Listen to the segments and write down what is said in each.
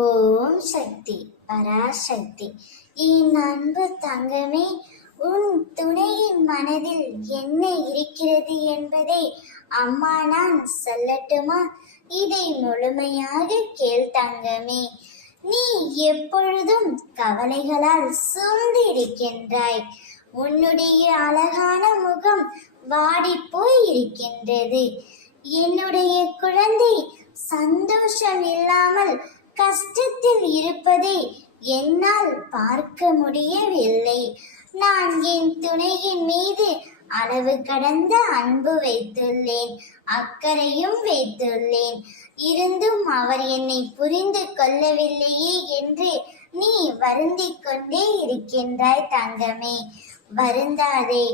ஓம் சக்தி பராசக்தி. என் அன்பு தங்கமே, உன் துணையின் மனதில் என்ன இருக்கிறது என்பதை அம்மா நான் சொல்லட்டுமா? இதை முழுமையாக கேள் தங்கமே. நீ எப்பொழுதும் கவலைகளால் சூழ்ந்து இருக்கின்றாய். உன்னுடைய அழகான முகம் வாடி போய் இருக்கின்றது. என்னுடைய குழந்தை சந்தோஷம் இல்லாமல் கஷ்டத்தில் இருப்பதை என்னால் பார்க்க முடியவில்லை. நான் என் துணையின் மீது அளவு கடந்த அன்பு வைத்துள்ளேன், அக்கறையும் வைத்துள்ளேன். இருந்தும் அவர் என்னை புரிந்து கொள்ளவில்லையே என்று நீ வருந்திக் கொண்டே இருக்கின்றாய் தங்கமே. வருந்தாதே.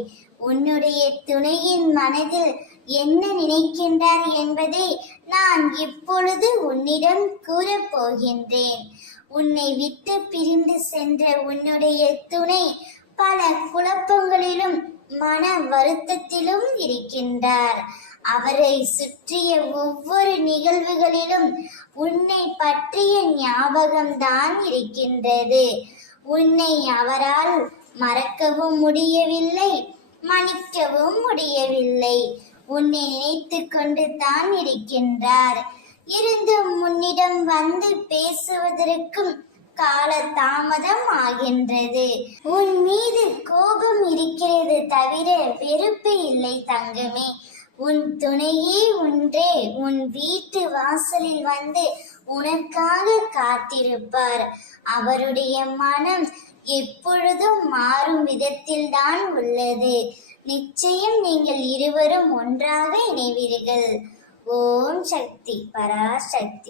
உன்னுடைய துணையின் மனதில் என்ன நினைக்கின்றார் என்பதை நான் இப்பொழுது உன்னிடம் கூறப் போகின்றேன். உன்னை விட்டு பிரிந்து சென்ற உன்னுடைய துணை பல குழப்பங்களிலும் மன வருத்தத்திலும் இருக்கின்றார். அவரை சுற்றிய ஒவ்வொரு நிகழ்வுகளிலும் உன்னை பற்றிய ஞாபகம்தான் இருக்கின்றது. உன்னை அவரால் மறக்கவும் முடியவில்லை, மன்னிக்கவும் முடியவில்லை. உன்னை நினைத்து கொண்டு தான் இருக்கின்றார். இருந்தும் உன்னிடம் வந்து பேசுவதற்கும் கால தாமதம் ஆகின்றது. உன் மீது கோபம் இருக்கிறது தவிர வெறுப்பு இல்லை தங்கமே. உன் துணையே ஒன்றே உன் வீட்டு வாசலில் வந்து உனக்காக காத்திருப்பார். அவருடைய மனம் எப்பொழுதும் மாறும் விதத்தில் தான் உள்ளது. நிச்சயம் நீங்கள் இருவரும் ஒன்றாக இணைவீர்கள். ஓம் சக்தி பராசக்தி.